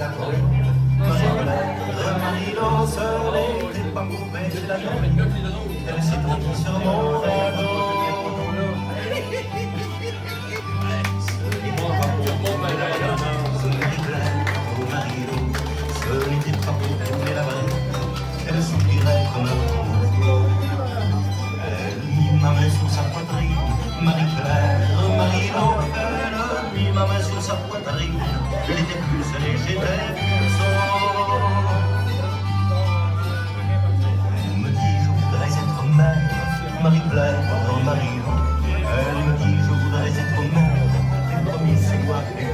la colère. Marie lanceur n'était pas mauvaise la nuit. Elle s'est endormie sur mon radeau. Ce n'était pas pour tourner la vraie. Elle soupirait comme un coup. Elle mit ma main sur sa poitrine. Marie-Claire, Marie-Laure, elle mit ma main sur sa poitrine. Je n'étais plus seul et j'étais plus seul. Elle me dit je voudrais être mère, Marie-Claire, Marie-Laure. Elle me dit je voudrais être mère, et promis c'est moi qui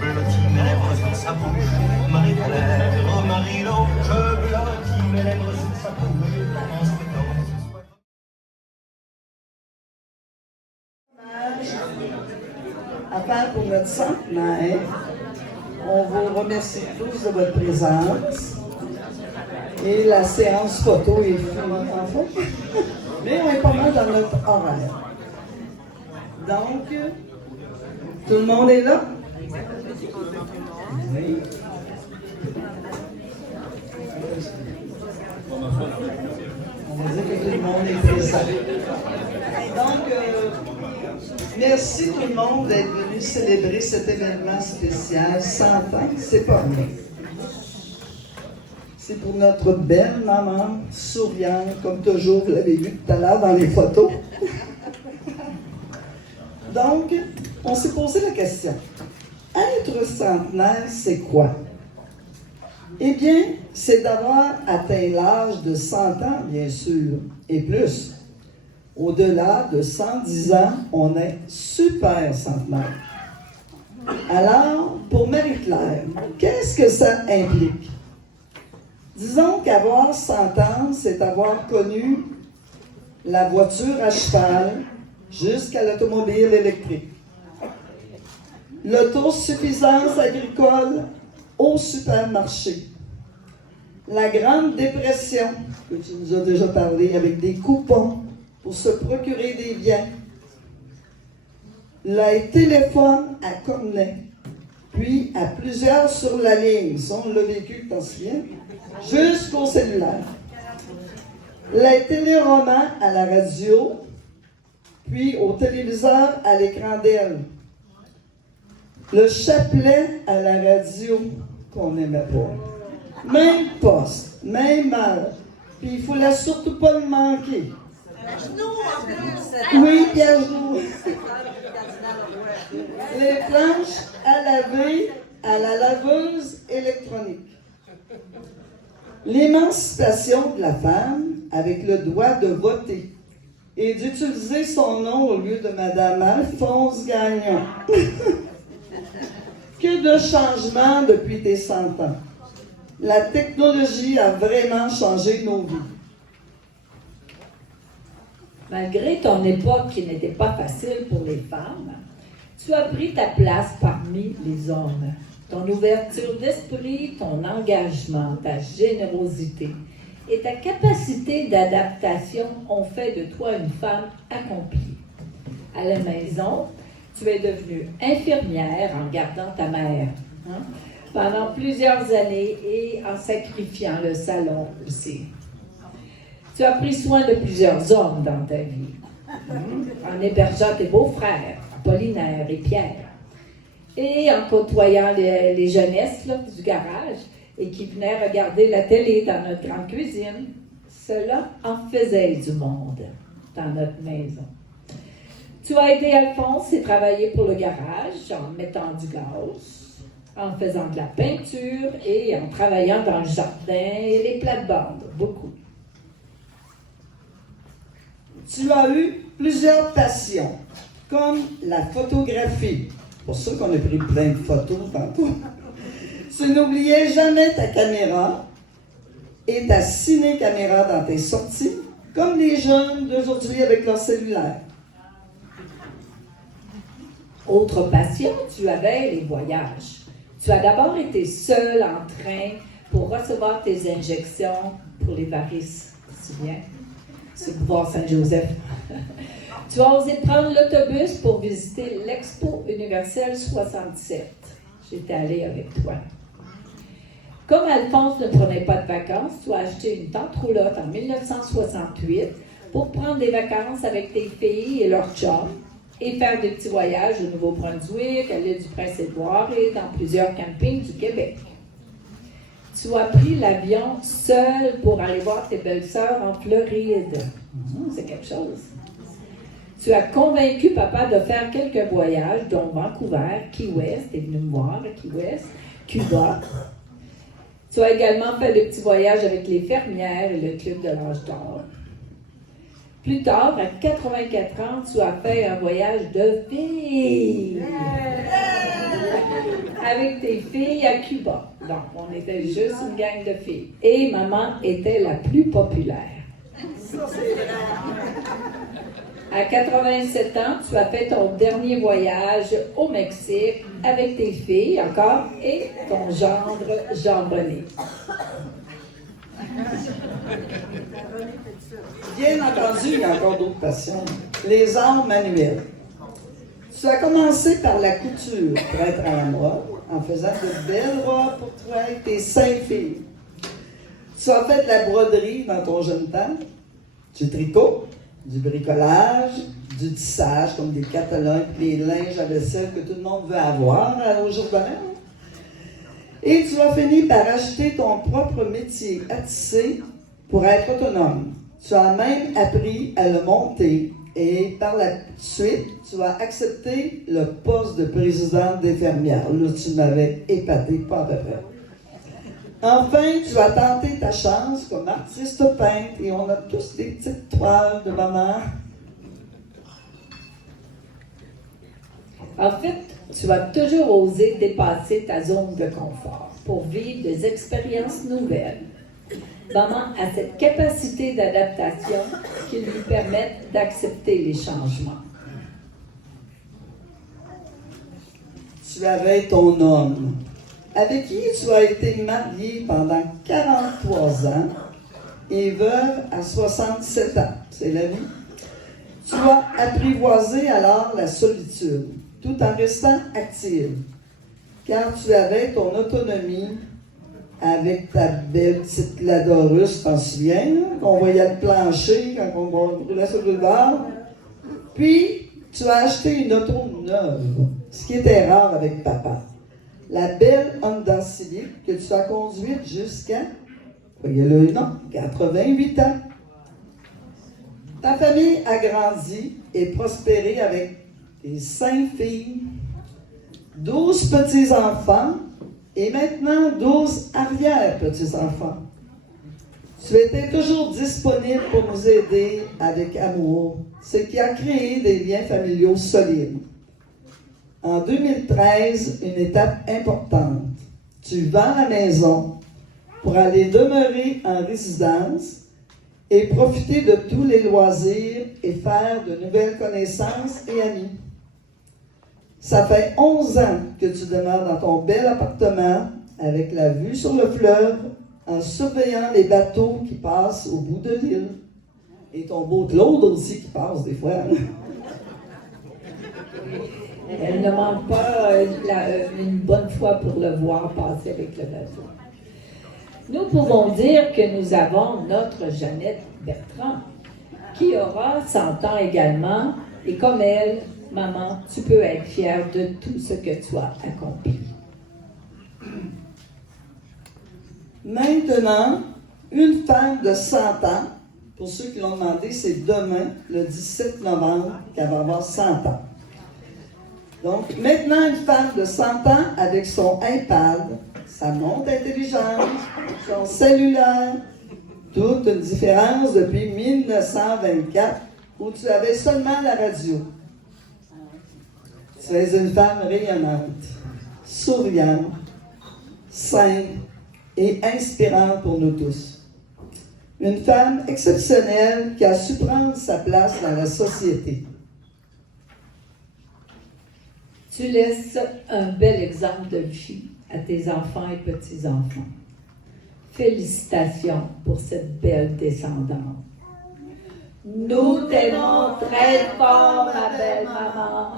blottis mes lèvres sur sa bouche, Marie-Claire, Marie-Laure. Je blottis mes lèvres sur sa bouche, en souhaitant que ce soit. À part pour notre centenaire, on vous remercie tous de votre présence. Et la séance photo est finie, en fait. Mais on est pas mal dans notre horaire. Donc, tout le monde est là? Oui. On va dire que tout le monde est présent. Donc, merci tout le monde d'être venu célébrer cet événement spécial. 100 ans, c'est pas rien. C'est pour notre belle maman, souriante, comme toujours, vous l'avez vu tout à l'heure dans les photos. Donc, on s'est posé la question, être centenaire, c'est quoi? Eh bien, c'est d'avoir atteint l'âge de 100 ans, bien sûr, et plus. Au-delà de 110 ans, on est super centenaire. Alors, pour Marie-Claire, qu'est-ce que ça implique? Disons qu'avoir 100 ans, c'est avoir connu la voiture à cheval jusqu'à l'automobile électrique. L'autosuffisance agricole au supermarché. La Grande Dépression, que tu nous as déjà parlé, avec des coupons pour se procurer des biens. Les téléphones à cornet, puis à plusieurs sur la ligne, ça on l'a vécu, t'en souviens, jusqu'au cellulaire. Les téléromans à la radio, puis au téléviseur à l'écran d'elle. Le chapelet à la radio qu'on n'aimait pas. Même poste, même heure. Puis il ne fallait surtout pas le manquer. Oui, puis à genoux. Les planches à laver à la laveuse électronique. L'émancipation de la femme avec le droit de voter et d'utiliser son nom au lieu de Madame Alphonse Gagnon. Que de changements depuis tes 100 ans. La technologie a vraiment changé nos vies. Malgré ton époque qui n'était pas facile pour les femmes, tu as pris ta place parmi les hommes. Ton ouverture d'esprit, ton engagement, ta générosité et ta capacité d'adaptation ont fait de toi une femme accomplie. À la maison, tu es devenue infirmière en gardant ta mère pendant plusieurs années et en sacrifiant le salon aussi. Tu as pris soin de plusieurs hommes dans ta vie, en hébergeant tes beaux-frères, Apollinaire et Pierre, et en côtoyant les jeunesses là, du garage et qui venaient regarder la télé dans notre grande cuisine. Cela en faisait du monde dans notre maison. Tu as aidé Alphonse et travaillé pour le garage en mettant du gaz, en faisant de la peinture et en travaillant dans le jardin et les plates-bandes, beaucoup. Tu as eu plusieurs passions, comme la photographie. C'est pour ça qu'on a pris plein de photos tantôt. Tu n'oubliais jamais ta caméra et ta ciné-caméra dans tes sorties, comme les jeunes d'aujourd'hui avec leur cellulaire. Autre passion, tu avais les voyages. Tu as d'abord été seule en train pour recevoir tes injections pour les varices. Tu te souviens? C'est Boulevard Saint-Joseph. Tu as osé prendre l'autobus pour visiter l'Expo universelle 67. J'étais allée avec toi. Comme Alphonse ne prenait pas de vacances, tu as acheté une tente roulotte en 1968 pour prendre des vacances avec tes filles et leurs chums et faire des petits voyages au Nouveau-Brunswick, à l'île du Prince-Édouard et dans plusieurs campings du Québec. Tu as pris l'avion seul pour aller voir tes belles-sœurs en Floride. C'est quelque chose. Tu as convaincu papa de faire quelques voyages, dont Vancouver, Key West, t'es venu me voir à Key West, Cuba. Tu as également fait des petits voyages avec les fermières et le club de l'âge d'or. Plus tard, à 84 ans, tu as fait un voyage de filles avec tes filles à Cuba. Donc, on était juste une gang de filles. Et maman était la plus populaire. À 87 ans, tu as fait ton dernier voyage au Mexique avec tes filles encore et ton gendre Jean-René. Bien entendu, il y a encore d'autres passions. Les arts manuels. Tu as commencé par la couture pour être à la mode, en faisant de belles robes pour toi et tes 5 filles. Tu as fait de la broderie dans ton jeune temps, du tricot, du bricolage, du tissage, comme des catalogues, des linges à vaisselle que tout le monde veut avoir au jour de l'an. Et tu as fini par acheter ton propre métier à tisser pour être autonome. Tu as même appris à le monter et par la suite, tu as accepté le poste de présidente des fermières. Là, tu m'avais épaté, pas à peu près. Enfin, tu as tenté ta chance comme artiste peintre et on a tous des petites toiles de maman. En fait, tu as toujours osé dépasser ta zone de confort pour vivre des expériences nouvelles. Maman a cette capacité d'adaptation qui lui permet d'accepter les changements. Tu avais ton homme, avec qui tu as été mariée pendant 43 ans et veuve à 67 ans. C'est la vie. Tu as apprivoisé alors la solitude, tout en restant active, car tu avais ton autonomie avec ta belle petite Ladorus, t'en souviens, hein, qu'on voyait le plancher quand on roulait sur le boulevard. Puis, tu as acheté une auto neuve, ce qui était rare avec papa. La belle Honda Civic que tu as conduite jusqu'à, voyez-le, non, 88 ans. Ta famille a grandi et prospéré avec tes 5 filles, 12 petits-enfants et maintenant 12 arrière-petits-enfants. Tu étais toujours disponible pour nous aider avec amour, ce qui a créé des liens familiaux solides. En 2013, une étape importante. Tu vends la maison pour aller demeurer en résidence et profiter de tous les loisirs et faire de nouvelles connaissances et amis. Ça fait 11 ans que tu demeures dans ton bel appartement avec la vue sur le fleuve en surveillant les bateaux qui passent au bout de l'île. Et ton beau Claude aussi qui passe des fois. Elle ne manque pas une bonne fois pour le voir passer avec le bateau. Nous pouvons dire que nous avons notre Jeannette Bertrand, qui aura 100 ans également, et comme elle, maman, tu peux être fière de tout ce que tu as accompli. Maintenant, une femme de 100 ans, pour ceux qui l'ont demandé, c'est demain, le 17 novembre, qu'elle va avoir 100 ans. Donc, maintenant, une femme de 100 ans avec son iPad, sa montre intelligente, son cellulaire, toute une différence depuis 1924, où tu avais seulement la radio. Tu es une femme rayonnante, souriante, simple et inspirante pour nous tous. Une femme exceptionnelle qui a su prendre sa place dans la société. Tu laisses un bel exemple de vie à tes enfants et petits-enfants. Félicitations pour cette belle descendante. Nous t'aimons très fort, ma belle maman.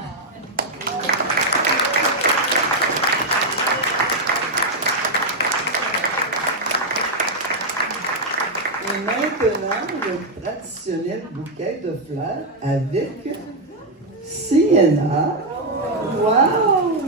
maintenant le traditionnel bouquet de fleurs avec Sienna. Wow!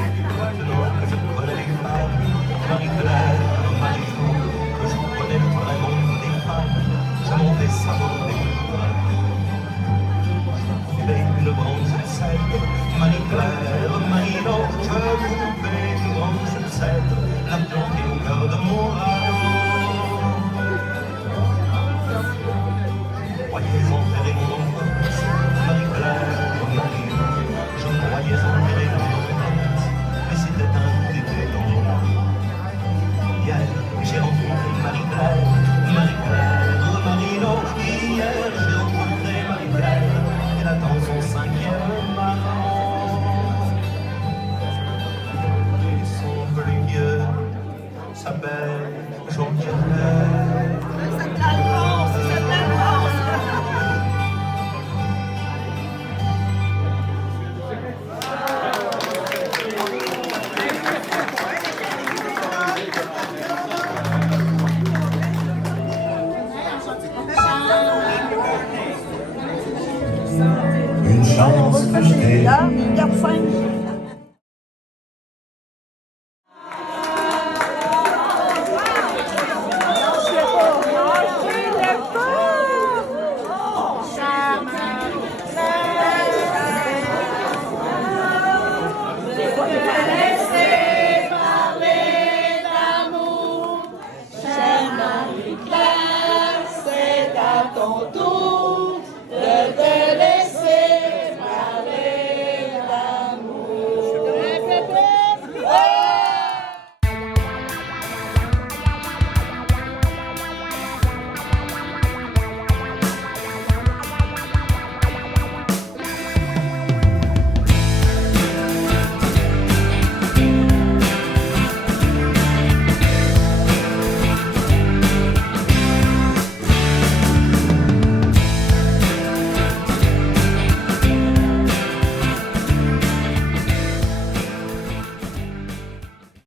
Maintenant que je connais les femmes, Marie-Claire, Marie-Jo, que je connais le vrai monde des femmes, je m'en vais savourer le pain. Fais une grande sucette, Marie-Claire, Marie-Jo, je vous fais une grande sucette, la planter au cœur de mon radeau. Croyez enterrer mon enfance, Marie-Claire, Marie-Jo, je croyais enterrer mon enfance, mais c'était un coup d'épée dans les mains. Hier, j'ai rencontré Marie-Claire, Marie-Claire, Marie-Jo. Hier, j'ai rencontré Marie-Claire, elle attend son 5e maman. Et son plus vieux s'appelle Jean-Pierre. Une chance que j'ai